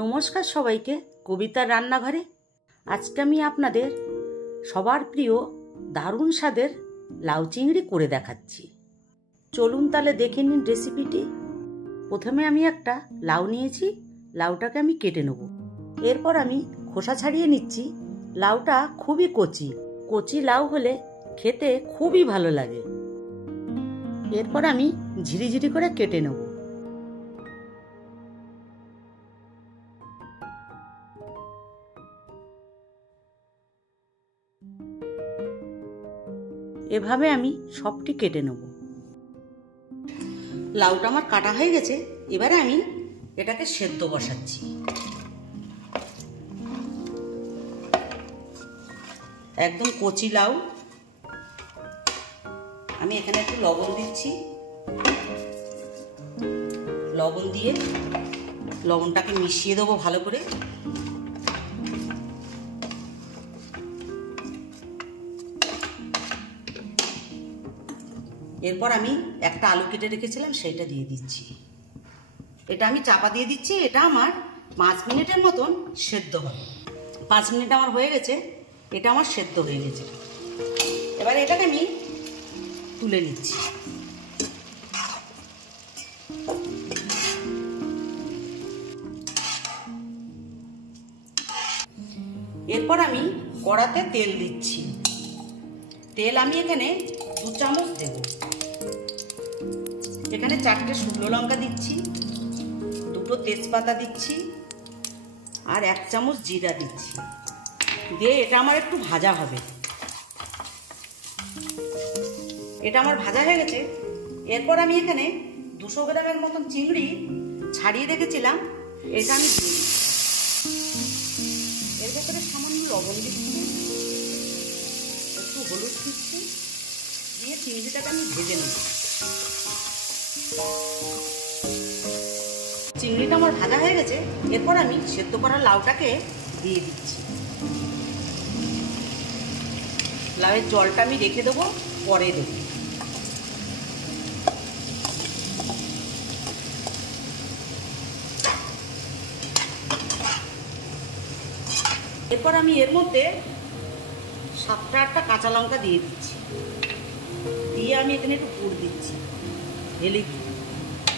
নমস্কার সবাইকে কবিতার রান্নাঘরে। আজকে আমি আপনাদের সবার প্রিয় দারুণ স্বাদের লাউ চিংড়ি করে দেখাচ্ছি। চলুন তাহলে দেখে নিন রেসিপিটি। প্রথমে আমি একটা লাউ নিয়েছি, লাউটাকে আমি কেটে নেব। এরপর আমি খোসা ছাড়িয়ে নিচ্ছি। লাউটা খুবই কচি, কচি লাউ হলে খেতে খুবই ভালো লাগে। এরপর আমি ঝিরিঝিরি করে কেটে নেব। এভাবে আমি সবটি কেটে নেব। লাউটা আমার কাটা হয়ে গেছে। এবারে আমি এটাকে সেদ্ধ বসাচ্ছি। একদম কচি লাউ। আমি এখানে একটু লবণ দিচ্ছি। লবণ দিয়ে লবণটাকে মিশিয়ে দেবো ভালো করে। এরপর আমি একটা আলু কেটে রেখেছিলাম, সেইটা দিয়ে দিচ্ছি। এটা আমি চাপা দিয়ে দিচ্ছি। এটা আমার 5 মিনিটের মতন সেদ্ধ হবে। 5 মিনিট আমার হয়ে গেছে। এটা আমার সেদ্ধ হয়ে গেছে। এবার এটাকে আমি তুলে নিচ্ছি। এরপর আমি কড়াতে তেল দিচ্ছি। তেল আমি এখানে 2 চামচ দেব। এখানে 4টে শুকনো লঙ্কা দিচ্ছি, 2টো তেজপাতা দিচ্ছি, আর 1 চামচ জিরা দিচ্ছি। দিয়ে এটা আমার একটু ভাজা হবে। এটা আমার ভাজা হয়ে গেছে। এরপর আমি এখানে 200 গ্রামের মতন চিংড়ি ছাড়িয়ে রেখেছিলাম, এটা আমি দিয়ে দিচ্ছি। এর ভেতরে সামান্য লবণ দিচ্ছি, একটু হলুদ দিচ্ছি, দিয়ে চিংড়িটাকে আমি ভেজে নেব। চিংড়িটা আমার ভাজা হয়ে গেছে। এরপর আমি সেদ্ধ করা লাউটাকে দিয়ে দিচ্ছি। লাউয়ের জলটা আমি রেখে দেবো, পরে দেবো। এরপর আমি এর মধ্যে 7-8টা কাঁচা লঙ্কা দিয়ে দিচ্ছি। দিয়ে আমি এখানে একটু গুড় দিচ্ছি।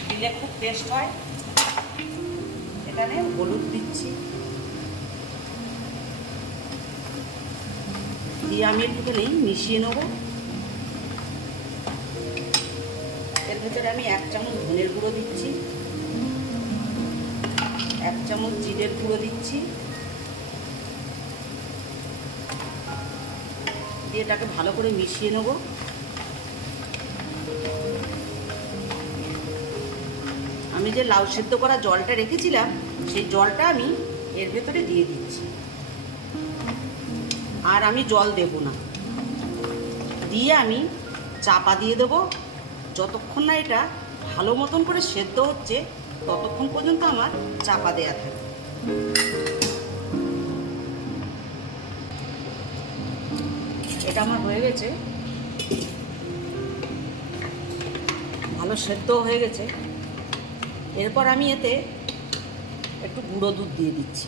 দিলে খুব টেস্ট হয়। এখানে হলুদ দিচ্ছি। দিয়ে আমি একটুখানি মিশিয়ে নেব। এর ভেতরে আমি 1 চামচ ধনের গুঁড়ো দিচ্ছি, 1 চামচ জিরের গুঁড়ো দিচ্ছি। দিয়ে এটাকে ভালো করে মিশিয়ে নেব। আমি যে লাউ সেদ্ধ করা জলটা রেখেছিলাম, সেই জলটা আমি এর ভেতরে দিয়ে দিচ্ছি। আর আমি জল দেব না। দিয়ে আমি চাপা দিয়ে দেব। যতক্ষণ না এটা ভালো মতন করে সেদ্ধ হচ্ছে, ততক্ষণ পর্যন্ত আমার চাপা দেয়া থাকে। এটা আমার হয়ে গেছে, ভালো সেদ্ধ হয়ে গেছে। এরপর আমি এতে একটু গুঁড়ো দুধ দিয়ে দিচ্ছি।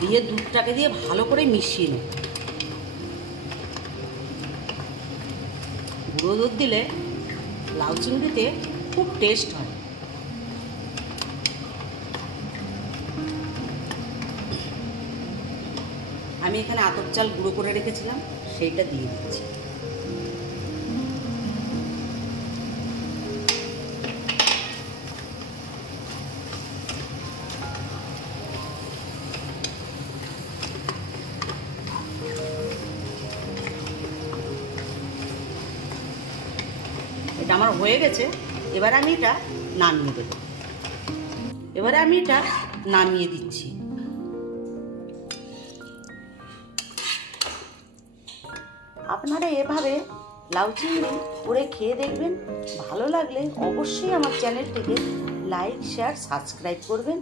দিয়ে দুধটাকে দিয়ে ভালো করে মিশিয়ে নেব। গুঁড়ো দুধ দিলে লাউ চিংড়িতে খুব টেস্ট হয়। আমি এখানে আতপ চাল গুঁড়ো করে রেখেছিলাম, সেইটা দিয়ে দিচ্ছি। এটা আমার হয়ে গেছে। এবার আমি এটা নামিয়ে দেব। এবারে আমি এটা নামিয়ে দিচ্ছি। আপনারা এভাবে লাউ চিংড়ি করে খেয়ে দেখবেন। ভালো লাগলে অবশ্যই আমার চ্যানেলটিকে লাইক, শেয়ার, সাবস্ক্রাইব করবেন।